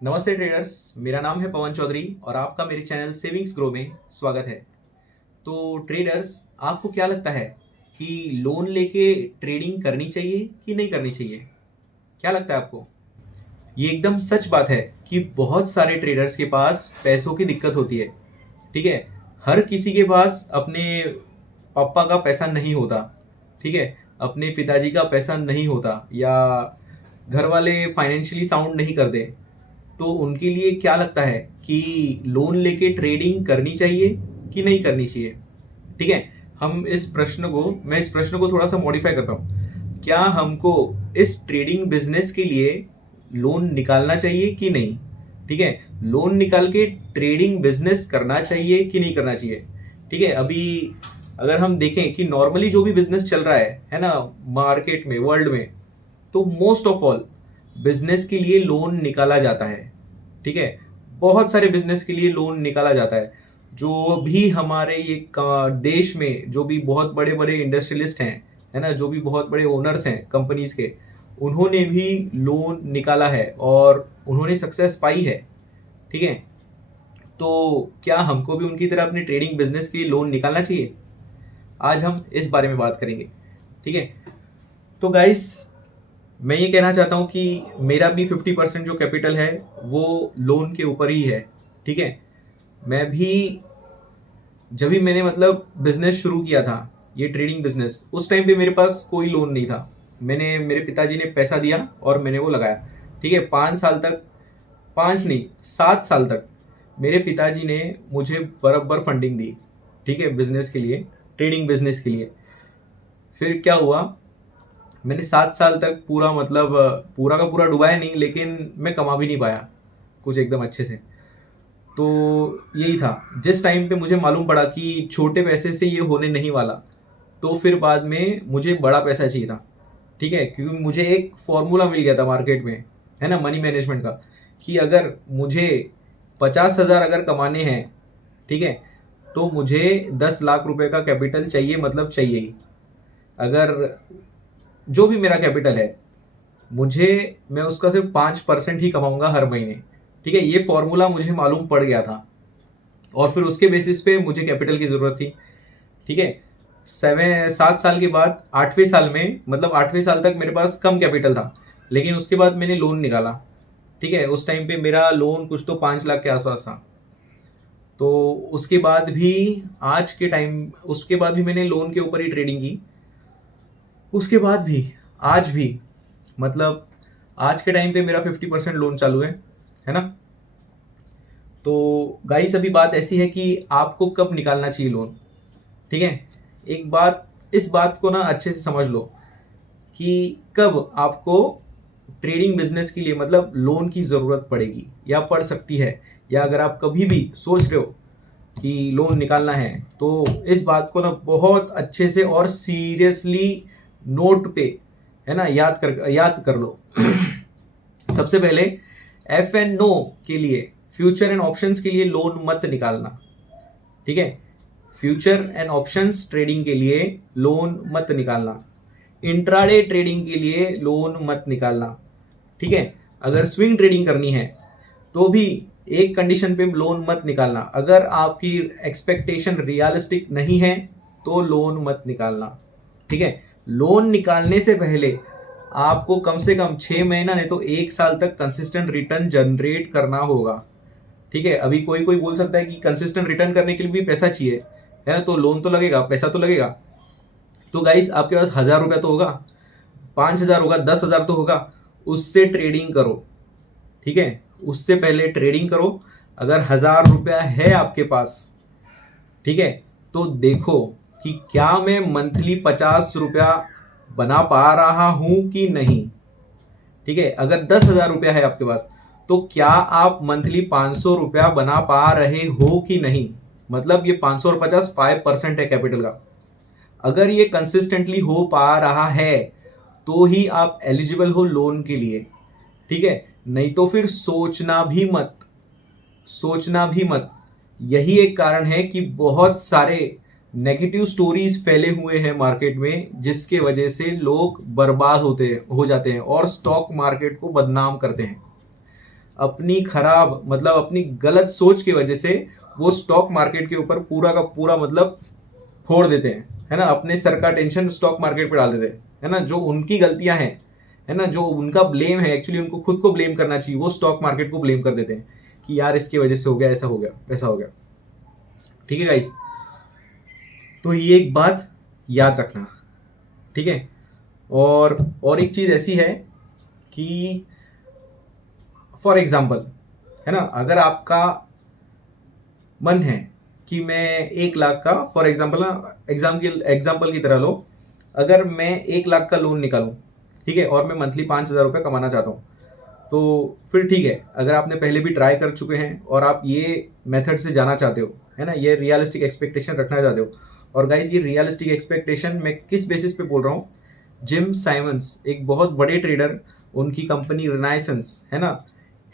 नमस्ते ट्रेडर्स। मेरा नाम है पवन चौधरी और आपका मेरे चैनल सेविंग्स ग्रो में स्वागत है। तो ट्रेडर्स, आपको क्या लगता है कि लोन लेके ट्रेडिंग करनी चाहिए कि नहीं करनी चाहिए? क्या लगता है आपको? ये एकदम सच बात है कि बहुत सारे ट्रेडर्स के पास पैसों की दिक्कत होती है। ठीक है, हर किसी के पास अपने पापा का पैसा नहीं होता। ठीक है, अपने पिताजी का पैसा नहीं होता या घर वाले फाइनेंशियली साउंड नहीं करते। तो उनके लिए क्या लगता है कि लोन लेके ट्रेडिंग करनी चाहिए कि नहीं करनी चाहिए? ठीक है, मैं इस प्रश्न को थोड़ा सा मॉडिफाई करता हूँ। क्या हमको इस ट्रेडिंग बिजनेस के लिए लोन निकालना चाहिए कि नहीं? ठीक है, लोन निकाल के ट्रेडिंग बिजनेस करना चाहिए कि नहीं करना चाहिए? ठीक है, अभी अगर हम देखें कि नॉर्मली जो भी बिजनेस चल रहा है ना, मार्केट में, वर्ल्ड में, तो मोस्ट ऑफ ऑल बिजनेस के लिए लोन निकाला जाता है। ठीक है, बहुत सारे बिजनेस के लिए लोन निकाला जाता है। जो भी हमारे ये देश में जो भी बहुत बड़े बड़े इंडस्ट्रियलिस्ट हैं, है ना, जो भी बहुत बड़े ओनर्स हैं कंपनीज के, उन्होंने भी लोन निकाला है और उन्होंने सक्सेस पाई है। ठीक है, तो क्या हमको भी उनकी तरह अपने ट्रेडिंग बिजनेस के लिए लोन निकालना चाहिए? आज हम इस बारे में बात करेंगे। ठीक है, तो गाइस, मैं ये कहना चाहता हूँ कि मेरा भी 50% जो कैपिटल है वो लोन के ऊपर ही है। ठीक है, मैं भी जब भी मैंने मतलब बिजनेस शुरू किया था, ये ट्रेडिंग बिजनेस, उस टाइम पे मेरे पास कोई लोन नहीं था। मेरे पिताजी ने पैसा दिया और मैंने वो लगाया। ठीक है, 5 साल तक, 5 नहीं 7 साल तक मेरे पिताजी ने मुझे बराबर फंडिंग दी। ठीक है, बिजनेस के लिए, ट्रेडिंग बिजनेस के लिए। फिर क्या हुआ, मैंने 7 साल तक पूरा मतलब पूरा का पूरा डुबाया नहीं, लेकिन मैं कमा भी नहीं पाया कुछ एकदम अच्छे से। तो यही था, जिस टाइम पे मुझे मालूम पड़ा कि छोटे पैसे से ये होने नहीं वाला, तो फिर बाद में मुझे बड़ा पैसा चाहिए था। ठीक है, क्योंकि मुझे एक फॉर्मूला मिल गया था मार्केट में, है ना, मनी मैनेजमेंट का, कि अगर मुझे 50,000 अगर कमाने हैं, ठीक है, तो मुझे 10 लाख रुपए का कैपिटल चाहिए, मतलब चाहिए ही। अगर जो भी मेरा कैपिटल है, मुझे मैं उसका सिर्फ 5% ही कमाऊंगा हर महीने। ठीक है, ये फॉर्मूला मुझे मालूम पड़ गया था और फिर उसके बेसिस पे मुझे कैपिटल की ज़रूरत थी। ठीक है, 7 साल के बाद 8वें साल में, मतलब 8वें साल तक मेरे पास कम कैपिटल था, लेकिन उसके बाद मैंने लोन निकाला। ठीक है, उस टाइम पे मेरा लोन कुछ तो 5 लाख के आसपास था। तो उसके बाद भी उसके बाद भी मैंने लोन के ऊपर ही ट्रेडिंग की। उसके बाद भी, आज भी, मतलब आज के टाइम पे मेरा 50% लोन चालू है ना। तो गाइस, अभी बात ऐसी है कि आपको कब निकालना चाहिए लोन। ठीक है, एक बात, इस बात को ना अच्छे से समझ लो कि कब आपको ट्रेडिंग बिजनेस के लिए मतलब लोन की ज़रूरत पड़ेगी या पड़ सकती है, या अगर आप कभी भी सोच रहे हो कि लोन निकालना है, तो इस बात को ना बहुत अच्छे से और सीरियसली नोट पे, है ना, याद कर लो। सबसे पहले, एफ एंड नो के लिए, फ्यूचर एंड ऑप्शंस के लिए लोन मत निकालना। ठीक है, फ्यूचर एंड ऑप्शंस ट्रेडिंग के लिए लोन मत निकालना। इंट्राडे ट्रेडिंग के लिए लोन मत निकालना। ठीक है, अगर स्विंग ट्रेडिंग करनी है तो भी एक कंडीशन पे लोन मत निकालना, अगर आपकी एक्सपेक्टेशन रियलिस्टिक नहीं है तो लोन मत निकालना। ठीक है, लोन निकालने से पहले आपको कम से कम 6 महीना नहीं तो 1 साल तक कंसिस्टेंट रिटर्न जनरेट करना होगा। ठीक है, अभी कोई कोई बोल सकता है कि कंसिस्टेंट रिटर्न करने के लिए भी पैसा चाहिए, है ना, तो लोन तो लगेगा, पैसा तो लगेगा। तो गाइस, आपके पास 1,000 रुपया तो होगा, 5,000 होगा, 10,000 तो होगा, उससे ट्रेडिंग करो। ठीक है, उससे पहले ट्रेडिंग करो। अगर 1,000 रुपया है आपके पास, ठीक है, तो देखो कि क्या मैं मंथली 50 रुपया बना पा रहा हूं कि नहीं। ठीक है, अगर 10,000 रुपया है आपके पास, तो क्या आप मंथली 500 रुपया बना पा रहे हो कि नहीं। मतलब ये 500 और 50 5% है कैपिटल का। अगर ये कंसिस्टेंटली हो पा रहा है तो ही आप एलिजिबल हो लोन के लिए। ठीक है, नहीं तो फिर सोचना भी मत। यही एक कारण है कि बहुत सारे नेगेटिव स्टोरीज फैले हुए हैं मार्केट में, जिसके वजह से लोग बर्बाद हो जाते हैं और स्टॉक मार्केट को बदनाम करते हैं। अपनी खराब मतलब अपनी गलत सोच की वजह से वो स्टॉक मार्केट के ऊपर पूरा का पूरा मतलब फोड़ देते हैं, है ना, अपने सर का टेंशन स्टॉक मार्केट पे डाल देते हैं, है ना, जो उनकी गलतियां हैं, है ना, जो उनका ब्लेम है, एक्चुअली उनको खुद को ब्लेम करना चाहिए, वो स्टॉक मार्केट को ब्लेम कर देते हैं कि यार इसकी वजह से हो गया, ऐसा हो गया, वैसा हो गया। ठीक है गाइस, तो ये एक बात याद रखना, ठीक है। और एक चीज ऐसी है कि फॉर एग्जाम्पल, है ना, अगर आपका मन है कि मैं 1 लाख का, फॉर एग्जाम्पल ना, एग्जाम्पल की तरह लो, अगर मैं 1 लाख का लोन निकालूं, ठीक है, और मैं मंथली 5,000 रुपये कमाना चाहता हूँ, तो फिर ठीक है, अगर आपने पहले भी ट्राई कर चुके हैं और आप ये मेथड से जाना चाहते हो, है ना, ये रियलिस्टिक एक्सपेक्टेशन रखना चाहते हो। और गाइस, ये रियलिस्टिक एक्सपेक्टेशन मैं किस बेसिस पे बोल रहा हूँ, जिम साइमंस एक बहुत बड़े ट्रेडर, उनकी कंपनी रिनाइसेंस, है ना,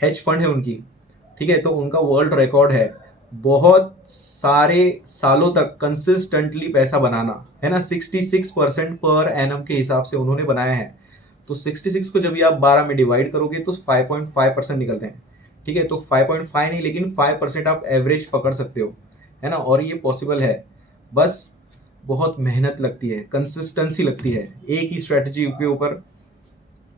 हेज फंड है उनकी, ठीक है, तो उनका वर्ल्ड रिकॉर्ड है बहुत सारे सालों तक कंसिस्टेंटली पैसा बनाना, है ना, 66% पर एनम के हिसाब से उन्होंने बनाया है। तो 66 को जब आप 12 में डिवाइड करोगे तो 5.5% निकलते हैं, ठीक है, तो 5.5 नहीं लेकिन 5% आप एवरेज पकड़ सकते हो, है ना, और ये पॉसिबल है, बस बहुत मेहनत लगती है, कंसिस्टेंसी लगती है, एक ही स्ट्रेटजी के ऊपर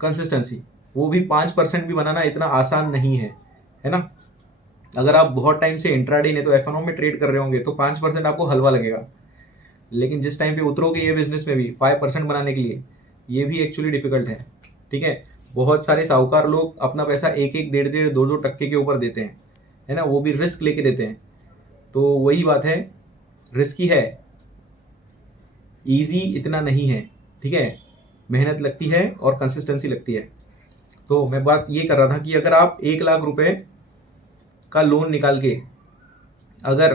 कंसिस्टेंसी, वो भी 5% भी बनाना इतना आसान नहीं है ना। अगर आप बहुत टाइम से इंट्राडे नहीं तो एफएनओ में ट्रेड कर रहे होंगे तो 5% आपको हलवा लगेगा, लेकिन जिस टाइम पे उतरोगे ये बिजनेस में भी 5% बनाने के लिए, ये भी एक्चुअली डिफिकल्ट है, ठीक है। बहुत सारे साहूकार लोग अपना पैसा 1-1, 1.5-1.5, 2-2 टक्के के ऊपर देते हैं, है ना, वो भी रिस्क लेके देते हैं। तो वही बात है, रिस्की है, ईजी इतना नहीं है, ठीक है, मेहनत लगती है और कंसिस्टेंसी लगती है। तो मैं बात ये कर रहा था कि अगर आप 1 लाख रुपए का लोन निकाल के अगर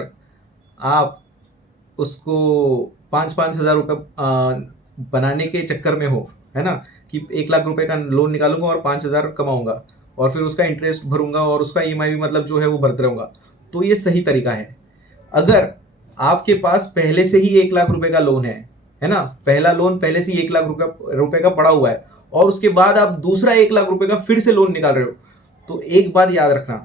आप उसको 5-5 हज़ार रुपये बनाने के चक्कर में हो, है ना, कि 1 लाख रुपए का लोन निकालूंगा और 5,000 कमाऊंगा और फिर उसका इंटरेस्ट भरूंगा और उसका ईएमआई भी मतलब जो है वो भरते रहूंगा, तो ये सही तरीका है। अगर आपके पास पहले से ही 1 लाख रुपए का लोन है ना, पहला लोन पहले से ही 1 लाख रुपए का पड़ा हुआ है और उसके बाद आप दूसरा 1 लाख रुपए का फिर से लोन निकाल रहे हो, तो एक बात याद रखना,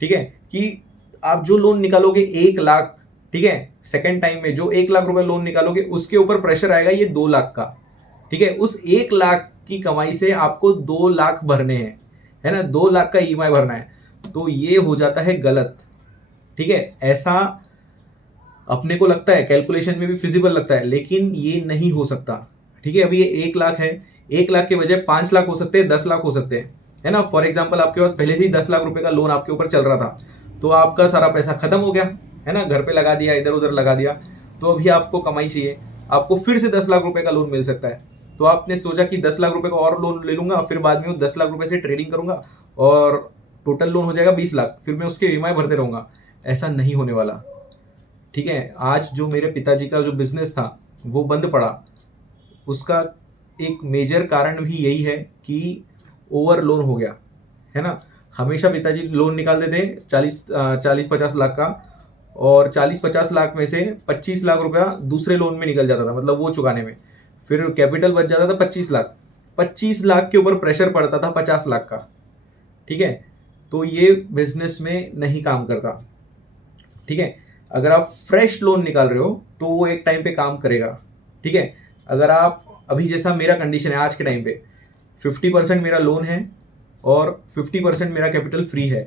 ठीक है, कि आप जो लोन निकालोगे 1 लाख, ठीक है, सेकेंड टाइम में जो 1 लाख रुपए लोन निकालोगे उसके ऊपर प्रेशर आएगा ये 2 लाख का, ठीक है, उस 1 लाख की कमाई से आपको 2 लाख भरने हैं, है ना, 2 लाख का ईएमआई भरना है, तो ये हो जाता है गलत, ठीक है। ऐसा अपने को लगता है, कैलकुलेशन में भी फिजिबल लगता है, लेकिन ये नहीं हो सकता, ठीक है। अभी ये 1 लाख है, 1 लाख के बजाय 5 लाख हो सकते हैं, 10 लाख हो सकते हैं, है ना। फॉर एग्जाम्पल आपके पास पहले से ही 10 लाख रुपए का लोन आपके ऊपर चल रहा था, तो आपका सारा पैसा खत्म हो गया, है ना, घर पे लगा दिया, इधर उधर लगा दिया, तो अभी आपको कमाई चाहिए, आपको फिर से 10 लाख रुपए का लोन मिल सकता है, तो आपने सोचा कि 10 लाख रुपए का और लोन ले लूंगा, फिर बाद में 10 लाख रुपए से ट्रेडिंग करूंगा और टोटल लोन हो जाएगा 20 लाख, फिर मैं उसके ईएमआई भरते रहूंगा। ऐसा नहीं होने वाला, ठीक है। आज जो मेरे पिताजी का जो बिजनेस था वो बंद पड़ा, उसका एक मेजर कारण भी यही है कि ओवर लोन हो गया, है ना। हमेशा पिताजी लोन निकालते थे 40-50 लाख का, और 40-50 लाख में से 25 लाख रुपया दूसरे लोन में निकल जाता था, मतलब वो चुकाने में, फिर कैपिटल बच जाता था 25 लाख। 25 लाख के ऊपर प्रेशर पड़ता था 50 लाख का, ठीक है। तो ये बिजनेस में नहीं काम करता, ठीक है। अगर आप फ्रेश लोन निकाल रहे हो तो वो एक टाइम पे काम करेगा, ठीक है। अगर आप अभी जैसा मेरा कंडीशन है आज के टाइम पे, 50% मेरा लोन है और 50% मेरा कैपिटल फ्री है,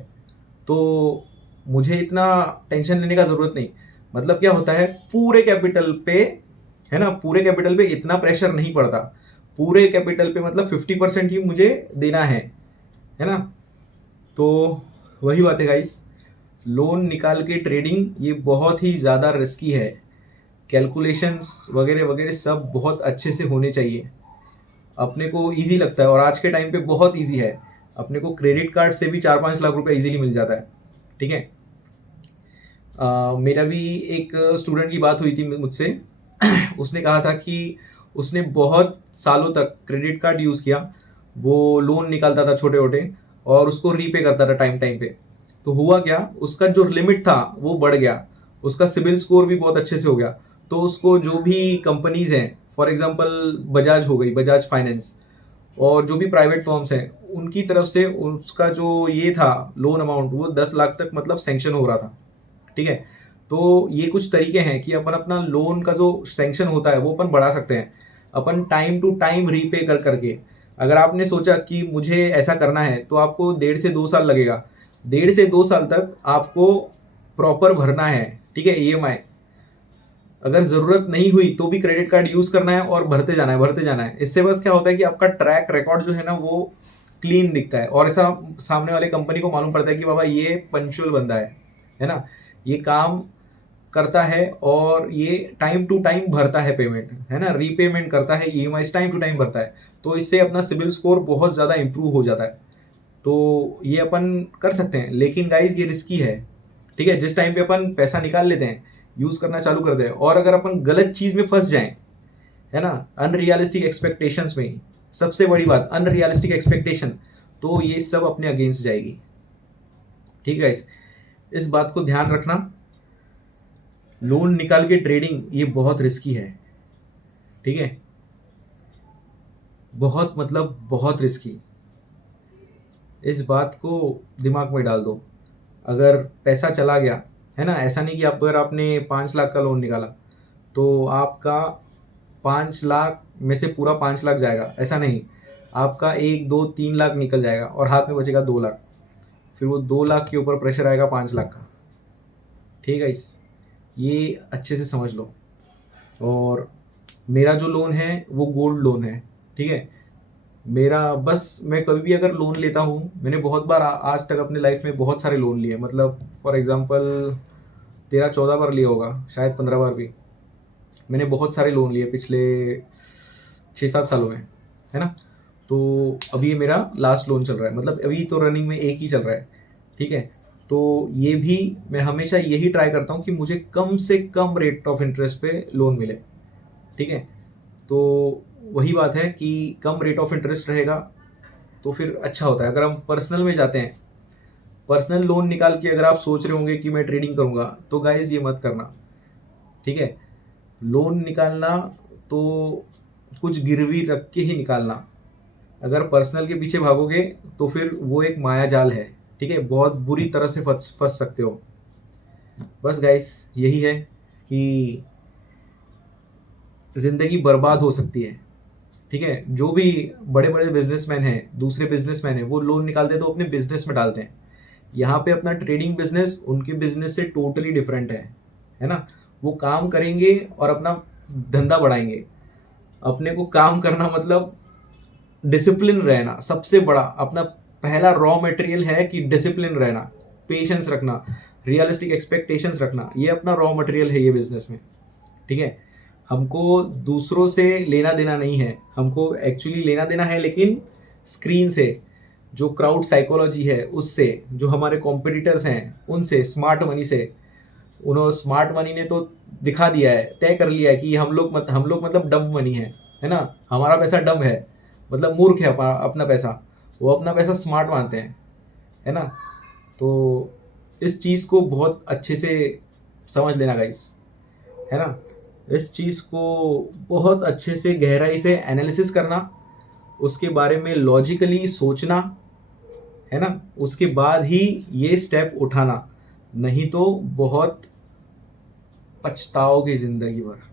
तो मुझे इतना टेंशन लेने का ज़रूरत नहीं। मतलब क्या होता है, पूरे कैपिटल पे, है ना, पूरे कैपिटल पे इतना प्रेशर नहीं पड़ता, पूरे कैपिटल पे मतलब 50% ही मुझे देना है ना। तो वही बात है गाइस, लोन निकाल के ट्रेडिंग ये बहुत ही ज़्यादा रिस्की है, कैलकुलेशंस वगैरह वगैरह सब बहुत अच्छे से होने चाहिए। अपने को इजी लगता है और आज के टाइम पे बहुत इजी है, अपने को क्रेडिट कार्ड से भी 4-5 लाख रुपए इजीली मिल जाता है, ठीक है। मेरा भी एक स्टूडेंट की बात हुई थी मुझसे उसने कहा था कि उसने बहुत सालों तक क्रेडिट कार्ड यूज़ किया, वो लोन निकालता था छोटे छोटे और उसको रीपे करता था टाइम टाइम पे। तो हुआ क्या, उसका जो लिमिट था वो बढ़ गया, उसका सिबिल स्कोर भी बहुत अच्छे से हो गया, तो उसको जो भी कंपनीज हैं, फॉर एग्जांपल बजाज हो गई, बजाज फाइनेंस, और जो भी प्राइवेट फर्म्स हैं उनकी तरफ से उसका जो ये था लोन अमाउंट वो 10 लाख तक मतलब सैंक्शन हो रहा था। ठीक है, तो ये कुछ तरीके हैं कि अपन अपना लोन का जो सैंक्शन होता है वो अपन बढ़ा सकते हैं, अपन टाइम टू टाइम रीपे कर करके। अगर आपने सोचा कि मुझे ऐसा करना है तो आपको 1.5 से 2 साल लगेगा, 1.5 से 2 साल तक आपको प्रॉपर भरना है। ठीक है, ईएमआई अगर जरूरत नहीं हुई तो भी क्रेडिट कार्ड यूज करना है और भरते जाना है भरते जाना है। इससे बस क्या होता है कि आपका ट्रैक रिकॉर्ड जो है ना वो क्लीन दिखता है और ऐसा सामने वाले कंपनी को मालूम पड़ता है कि बाबा ये पंचुअल बंदा है ना, ये काम करता है और ये टाइम टू टाइम भरता है पेमेंट, है ना, रीपेमेंट करता है, ईएमआई टाइम टू टाइम भरता है। तो इससे अपना सिविल स्कोर बहुत ज़्यादा इंप्रूव हो जाता है। तो ये अपन कर सकते हैं, लेकिन गाइज ये रिस्की है। ठीक है, जिस टाइम पे अपन पैसा निकाल लेते हैं, यूज करना चालू कर दें और अगर अपन गलत चीज में फंस जाएं, है ना, अनरियलिस्टिक एक्सपेक्टेशंस में, सबसे बड़ी बात अनरियलिस्टिक एक्सपेक्टेशन, तो ये सब अपने अगेंस्ट जाएगी। ठीक है, इस बात को ध्यान रखना। लोन निकाल के ट्रेडिंग ये बहुत रिस्की है। ठीक है, बहुत मतलब बहुत रिस्की। इस बात को दिमाग में डाल दो। अगर पैसा चला गया, है ना, ऐसा नहीं कि अगर आपने 5 लाख का लोन निकाला तो आपका 5 लाख में से पूरा 5 लाख जाएगा, ऐसा नहीं। आपका 1 2 3 लाख निकल जाएगा और हाथ में बचेगा 2 लाख। फिर वो 2 लाख के ऊपर प्रेशर आएगा 5 लाख का। ठीक है, ये अच्छे से समझ लो। और मेरा जो लोन है वो गोल्ड लोन है। ठीक है, मेरा बस मैं कभी भी अगर लोन लेता हूँ, मैंने बहुत बार आज तक अपने लाइफ में बहुत सारे लोन लिए, मतलब फॉर एग्जांपल 13 14 बार लिया होगा, शायद 15 बार भी। मैंने बहुत सारे लोन लिए पिछले 6 7 सालों में, है ना। तो अभी ये मेरा लास्ट लोन चल रहा है, मतलब अभी तो रनिंग में एक ही चल रहा है। ठीक है, तो ये भी मैं हमेशा यही ट्राई करता हूँ कि मुझे कम से कम रेट ऑफ इंटरेस्ट पे लोन मिले। ठीक है, तो वही बात है कि कम रेट ऑफ इंटरेस्ट रहेगा तो फिर अच्छा होता है। अगर हम पर्सनल में जाते हैं, पर्सनल लोन निकाल के अगर आप सोच रहे होंगे कि मैं ट्रेडिंग करूंगा, तो गाइज ये मत करना। ठीक है, लोन निकालना तो कुछ गिरवी रख के ही निकालना। अगर पर्सनल के पीछे भागोगे तो फिर वो एक माया जाल है। ठीक है, बहुत बुरी तरह से फंस फंस सकते हो। बस गाइस यही है कि जिंदगी बर्बाद हो सकती है। ठीक है, जो भी बड़े बड़े बिजनेसमैन हैं, दूसरे बिजनेसमैन हैं, वो लोन निकालते हैं तो अपने बिजनेस में डालते हैं। यहाँ पे अपना ट्रेडिंग बिजनेस उनके बिजनेस से टोटली डिफरेंट है ना। वो काम करेंगे और अपना धंधा बढ़ाएंगे। अपने को काम करना मतलब डिसिप्लिन रहना, सबसे बड़ा अपना पहला रॉ मटेरियल है कि डिसिप्लिन रहना, पेशेंस रखना, रियलिस्टिक एक्सपेक्टेशंस रखना, ये अपना रॉ मटेरियल है ये बिजनेस में। ठीक है, हमको दूसरों से लेना देना नहीं है, हमको एक्चुअली लेना देना है लेकिन स्क्रीन से, जो क्राउड साइकोलॉजी है उससे, जो हमारे कॉम्पिटिटर्स हैं उनसे, स्मार्ट मनी से। उन्होंने स्मार्ट मनी ने तो दिखा दिया है, तय कर लिया है कि हम लोग मतलब डम मनी है ना, हमारा पैसा डम है, मतलब मूर्ख है अपना पैसा। वो अपना पैसा स्मार्ट मानते हैं, है ना। तो इस चीज़ को बहुत अच्छे से समझ लेना गाइस, है ना। इस चीज़ को बहुत अच्छे से गहराई से एनालिसिस करना, उसके बारे में लॉजिकली सोचना, है ना, उसके बाद ही ये स्टेप उठाना, नहीं तो बहुत पछताओगे जिंदगी भर।